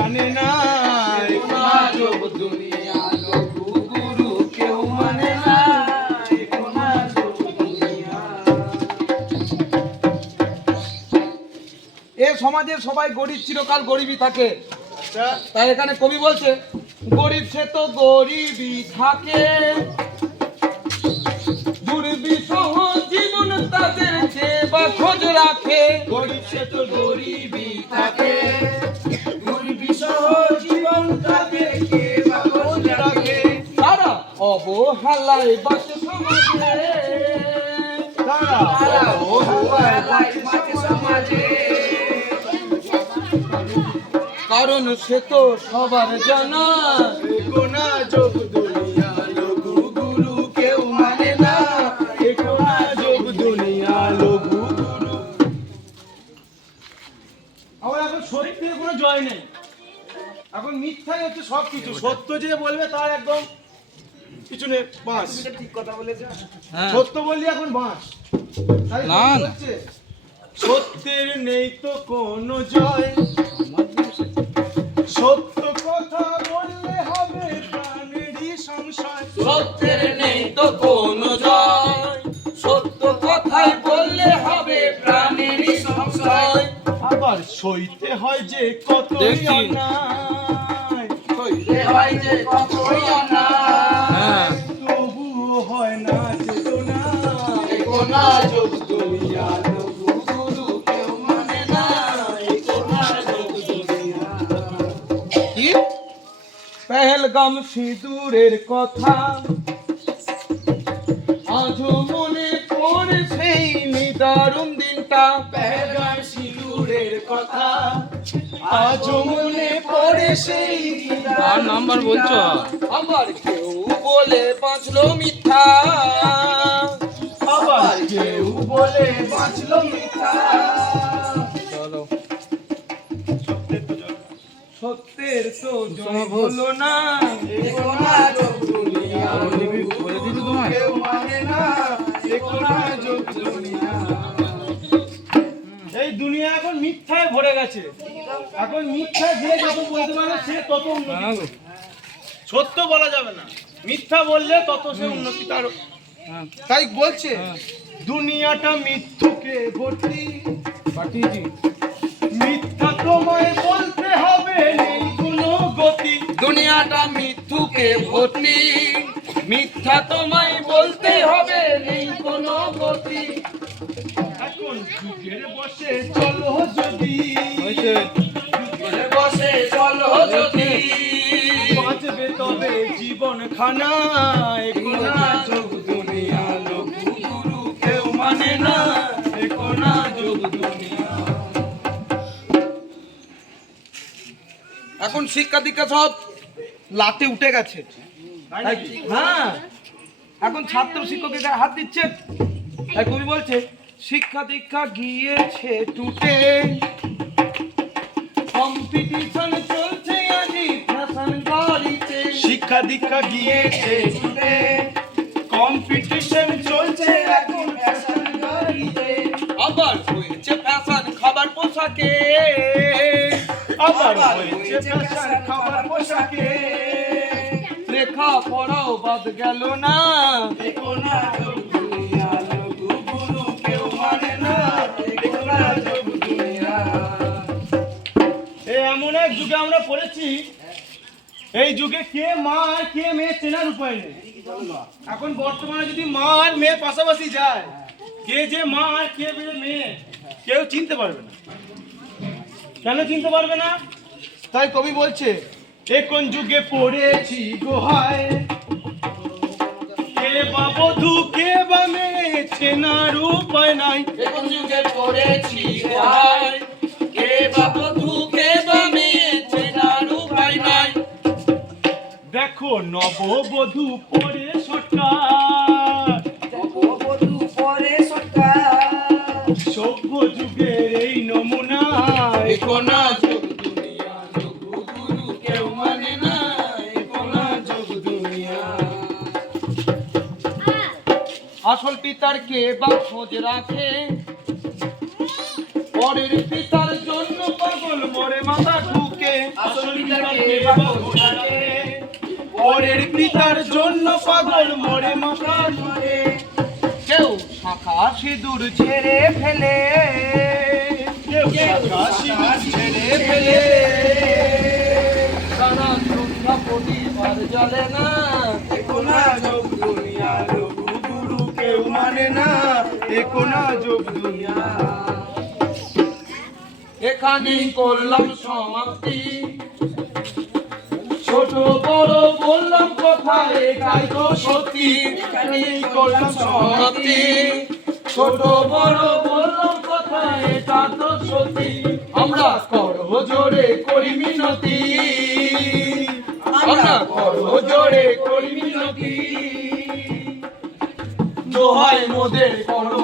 জানে না। কোনা দুনিয়া লঘু গুরু কেউ মানে না। এ সমাজে সবাই গরিব চিরকাল গরিবই থাকে। তাই এখানে কবি বলছে গরিব সে তো গরিবই থাকে। দুর্বিষহ জীবন তাদেরকে বা খোঁজ রাখে। গরিব সে তো গরিবই থাকে। বাঁচে সমাজে। ও কারণ সে তো সবার জানা। কোনা যোগ দুনিয়া লঘু গুরু কেউ মানে না। যোগ দুনিয়া লঘু গুরু। আমার এখন শরীর থেকে কোনো জয় নেই। এখন মিথ্যাই হচ্ছে সব কিছু সত্য যে বলবে তার একদম পিছনে বাঁশ। ঠিক কথা বলেছে। হ্যাঁ। সত্য বললি এখন বাঁশ। না, না। সত্যের নেই তো কোনো জয়। সত্য কথা বললে হবে প্রাণেরই সংশয়। সত্যের নেই তো কোনো জয়। সত্য কথাই বললে হবে প্রাণেরই সংশয়। আবার সইতে হয় যে কত। অন্যায়। এ হয় যে কতই অন্যায়। পেহেলগাম সিঁদুরের কথা আজও মনে পড়ে সেই নিদারুণ দিনটা। পেহগাম সিঁদুরের কথা আজও মনে পড়ে সেই আর নাম্বার বলছো? আবার কেউ বলে বাঁচলো মিথ্যা। কেউ বলে বাঁচলো মিথ্যা। চলো। সত্যের তো জয়। হলো না। কোনা যোগ দুনিয়া বলে দিতে তোমায়। কেউ মানে না। দুনিয়া। এই দুনিয়া এখন মিথ্যায় ভরে গেছে। এখন মিথ্যা যে যত বলতে পারে সে তত উন্নতি। হ্যাঁ সত্য বলা যাবে না। মিথ্যা বললে তত সে উন্নতি তার তাই বলছে। দুনিয়াটা মৃত্যুকে ভর্তি পাঠিয়েছি মিথ্যা তোমায় বলতে হবে নেই কোনো গতি। দুনিয়াটা মিথ্যুকে ভর্তি মিথ্যা তোমায় বলতে হবে নেই কোনো গতি। এখন যুগের বসে চলো যদি। ঘরে বসে চলো যদি। বাঁচবে তবে জীবন খানা এখন শিক্ষা দীক্ষা সব লাতে উঠে গেছে। হ্যাঁ এখন ছাত্র শিক্ষকের গায়ে হাত দিচ্ছে। কবি বলছে, শিক্ষা দীক্ষা গিয়েছে টুটে। কম্পিটিশন চলছে আজি ফ্যাশন গাড়িতে শিক্ষা দীক্ষা গিয়েছে ছুটে কম্পিটিশন চলছে এখন। পোশাকে। আবার হয়েছে ফ্যাশন খাবার পোশাকে। লেখা পড়াও বাদ গেল না। মানে না। এই এমন এক যুগে আমরা পড়েছি এই যুগে কে মা আর কে মেয়ে চেনার উপায় নেই। এখন বর্তমানে যদি মা আর মেয়ে পাশাপাশি যায় কে যে মা আর কে যে মেয়ে? কেউ চিনতে পারবে না। কেন চিনতে পারবে না? তাই কবি বলছে এখন যুগে পড়েছি গোহায়? কে বা বধূ কে বা মেয়ে চেনার উপায় নাই? এখন যুগে পড়েছি হায় কে বা বধূ কে বা উপায় নাই? দেখো নববধূ পরে সরকার সভ্য যুগের এই নমুনা কোনা যোগ দুনিয়া গুরু কেউ মানে না কোনা যোগ দুনিয়া। আসল পিতার কে বা খোঁজ রাখে? পরের পিতার জন্য পাগল মরে মাথা ঢুকে। আসল পিতার কে বাবা ঘোড়াকে পরের পিতার জন্য পাগল মরে মাথা কেউ শাখা সিঁদুর ছেড়ে ফেলে। শাখা সিঁদুর ছেড়ে ফেলে। সারা পরিবার না। কোনা যোগ দুনিয়া লোক গুরু কেউ মানে না এ কোনা যোগ দুনিয়া এখানেই করলাম সমাপ্তি। ছোট বড় বললাম কথা এটাই তো সত্যি। এখানেই করলাম সমাপ্তি ছোট বড় বললাম কথা এটা তো সত্যি। আমরা করো জোরে করি মিনতি। আমরা করো জোরে করি মিনতি। দোহাই মোদের করো